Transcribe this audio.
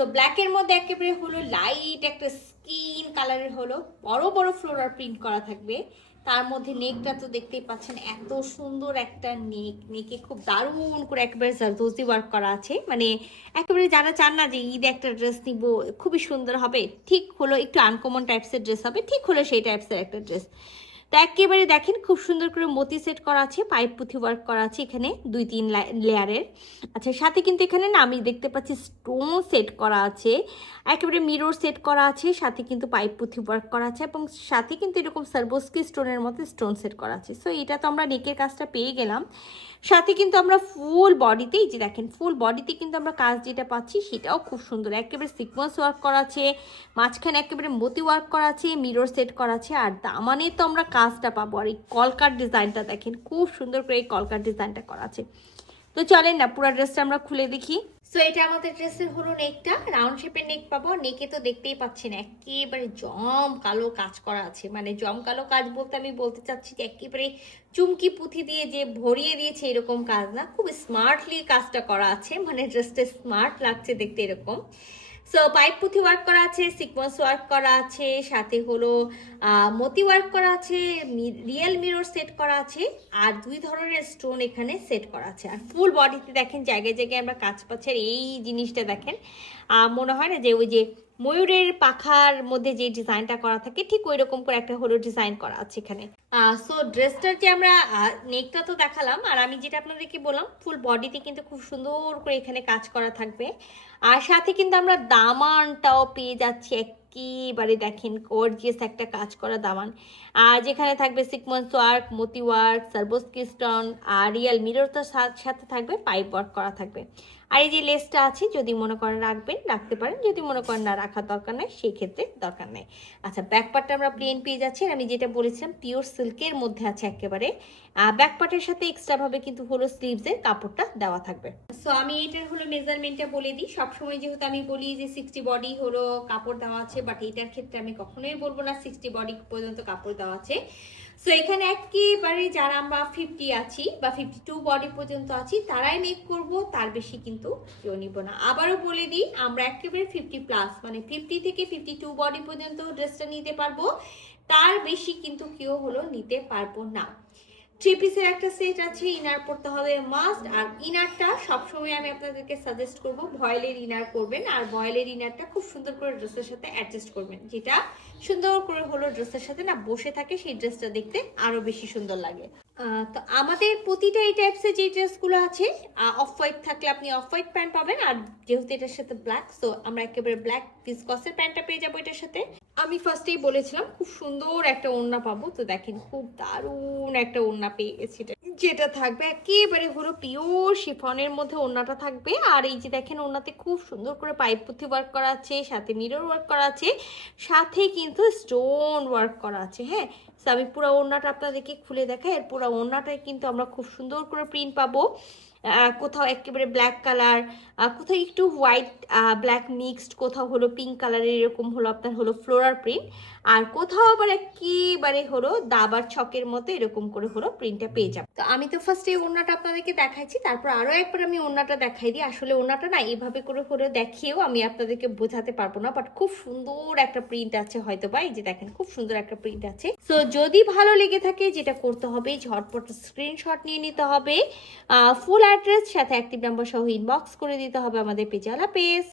তো ব্ল্যাকের মধ্যে একেবারে হলো লাইট একটা স্কিন কালারের হলো বড় বড় ফ্লোরার প্রিন্ট করা থাকবে। তার মধ্যে নেকটা তো দেখতেই পাচ্ছেন, এত সুন্দর একটা নেক। নেকে খুব দারুণ করে একেবারে জারদোজি ওয়ার্ক করা আছে। মানে একেবারে যারা চান না যে ঈদ একটা ড্রেস নিব, খুবই সুন্দর হবে। ঠিক হলো একটু আনকমন টাইপসের ড্রেস হবে, ঠিক হলো সেই টাইপসের একটা ড্রেস তো একেবারে দেখেন, খুব সুন্দর করে মতি সেট করা আছে পাইপ পুঁথি ওয়ার্ক করা আছে এখানে, দুই তিন লেয়ারের আচ্ছা সাথে কিন্তু এখানে না আমি দেখতে পাচ্ছি স্টোন সেট করা আছে, একেবারে মিরর সেট করা আছে, সাথে কিন্তু পাইপ পুঁথি ওয়ার্ক করা আছে এবং সাথে কিন্তু এরকম সার্বোস্কি স্টোনের মতো স্টোন সেট করা আছে। সো এটা তো আমরা নেকের কাজটা পেয়ে গেলাম। সাথে কিন্তু আমরা ফুল বডিতেই যে দেখেন ফুল বডিতে কিন্তু আমরা কাজ যেটা পাচ্ছি, সেটাও খুব সুন্দর। একেবারে সিকোয়েন্স ওয়ার্ক করা আছে, মাঝখানে একেবারে মতি ওয়ার্ক করা আছে মিরর সেট করা আছে, আর দামানে তো আমরা কাজটা পাবো আর এই কলকার ডিজাইনটা দেখেন, খুব সুন্দর করে এই কলকার ডিজাইনটা করা আছে। তো চলেন না, পুরো ড্রেসটা আমরা খুলে দেখি। সো এটা আমাদের ড্রেসের হলো নেকটা রাউন্ড শেপের নেক পাবো। নেকে তো দেখতেই পাচ্ছেন, একেবারে জম কালো কাজ করা আছে। মানে জম কালো কাজ বলতে আমি বলতে চাচ্ছি যে একেবারে চুমকি পুঁথি দিয়ে যে ভরিয়ে দিয়েছে এরকম কাজ না, খুব স্মার্টলি কাজটা করা আছে। মানে ড্রেসটা স্মার্ট লাগছে দেখতে এরকম। সো পাইপ পুঁথি ওয়ার্ক করা আছে সিকোয়েন্স ওয়ার্ক করা আছে, সাথে হলো মতি ওয়ার্ক করা আছে রিয়েল মিরর সেট করা আছে, আর দুই ধরনের স্টোন এখানে সেট করা আছে। আর ফুল বডিতে দেখেন, জায়গায় জায়গায় আমরা কাজ পাচ্ছি এই জিনিসটা দেখেন। মনে হয় না যে ওই যে ময়ূরের পাখার মধ্যে যে ডিজাইনটা করা থাকে, ঠিক ওই রকম করে একটা হলো ডিজাইন করা আছে এখানে। সো ড্রেসটার যে আমরা নেকটা তো দেখালাম, আর আমি যেটা আপনাদেরকে বললাম ফুল বডিতে কিন্তু খুব সুন্দর করে এখানে কাজ করা থাকবে। আর সাথে কিন্তু আমরা দামানটাও পেয়ে যাচ্ছি, একেবারে দেখেন গর্জিয়াস একটা কাজ করা দামান। আর যেখানে থাকবে সিকমন্স ওয়ার্ক মতি ওয়ার্ক সার্বোস্কি স্টোন আর রিয়াল মিরর তো সাথে থাকবে পাইপ ওয়ার্ক করা থাকবে। আর এই যে লেসটা আছে, যদি মনে করেন রাখবেন, রাখতে পারেন। যদি মনে করেন না রাখার দরকার নেই সেই ক্ষেত্রে দরকার নেই। আচ্ছা ব্যাক পার্টটা আমরা প্লেন পেয়ে যাচ্ছি। আমি যেটা বলেছিলাম পিওর সিল্কের মধ্যে আছে একেবারে। ব্যাক পার্টের সাথে এক্সট্রাভাবে কিন্তু হলো স্লিভসের কাপড়টা দেওয়া থাকবে। সো আমি এটার হলো মেজারমেন্টটা বলে দিই। সবসময় যেহেতু আমি বলি যে সিক্সটি বডি হলো কাপড় দেওয়া আছে বাট এটার ক্ষেত্রে আমি কখনোই বলব না সিক্সটি বডি পর্যন্ত কাপড় দেওয়া আছে। সো এখানে একেবারে যারা আমরা ফিফটি আছি বা ফিফটি টু বডি পর্যন্ত আছি, তারাই মেক করব, তার বেশি কিন্তু কেউ নিব না। আবারও বলে দিই, আমরা একেবারে ফিফটি প্লাস মানে ফিফটি থেকে ফিফটি টু বডি পর্যন্ত ড্রেসটা নিতে পারব, তার বেশি কিন্তু কেউ হলো নিতে পারব না। থ্রি পিসের একটা সেট আছে ইনার পড়তে হবে মাস্ট আর ইনারটা সবসময় আমি আপনাদেরকে সাজেস্ট করব ভয়েলের ইনার করবেন, আর ভয়েলের ইনারটা খুব সুন্দর করে ড্রেসের সাথে অ্যাডজাস্ট করবেন। যেটা সুন্দর করে হলো ড্রেসের সাথে না বসে থাকে, সেই ড্রেসটা দেখতে আরও বেশি সুন্দর লাগে। তো আমাদের প্রতিটা এই টাইপসের যে ড্রেসগুলো আছে অফ হোয়াইট থাকলে আপনি অফ হোয়াইট প্যান্ট পাবেন, আর যেহেতু এটার সাথে ব্ল্যাক সো আমরা একেবারে ব্ল্যাক ভিসকসের প্যান্টটা পেয়ে যাব এটার সাথে আমি ফার্স্টেই বলেছিলাম, খুব সুন্দর একটা ওড়না পাবো, তো দেখেন, খুব দারুণ একটা ওড়না পেয়ে গেছি এটা। যেটা থাকবে একেবারে হলো পিওর শিফনের মধ্যে ওনাটা থাকবে। আর এই যে দেখেন ওনাতে খুব সুন্দর করে পাইপ পুঁথি ওয়ার্ক করা আছে, সাথে মিরর ওয়ার্ক করা আছে, সাথে কিন্তু স্টোন ওয়ার্ক করা আছে হ্যাঁ? আমি পুরো ওড়নাটা আপনাদেরকে খুলে দেখাই। আর পুরো ওড়নাটায় কিন্তু আমরা খুব সুন্দর করে প্রিন্ট পাবো। কোথাও একেবারে ব্ল্যাক কালার কোথাও একটু হোয়াইট ব্ল্যাক মিক্সড কোথাও হলো পিঙ্ক কালারের এরকম হলো আপনার হলো ফ্লোরার প্রিন্ট আর কোথাও আবার একেবারে হলো দাবার ছকের মতো এরকম করে হলো প্রিন্টটা পেয়ে যাবে তো আমি তো ফার্স্টে ওড়নাটা আপনাদেরকে দেখাইছি, তারপর আরও একবার আমি ওড়নাটা দেখাই দিই। আসলে ওড়নাটা না এভাবে করে করে দেখিয়েও আমি আপনাদেরকে বোঝাতে পারব না বাট খুব সুন্দর একটা প্রিন্ট আছে হয়তো বা এই যে দেখেন খুব সুন্দর একটা প্রিন্ট আছে। সো যদি ভালো লেগে থাকে, যেটা করতে হবে, ঝটপট স্ক্রিনশট নিয়ে নিতে হবে। ফুল অ্যাড্রেস সাথে অ্যাক্টিভ নাম্বার সহ ইনবক্স করে দিতে হবে আমাদের পেজালা পেজ।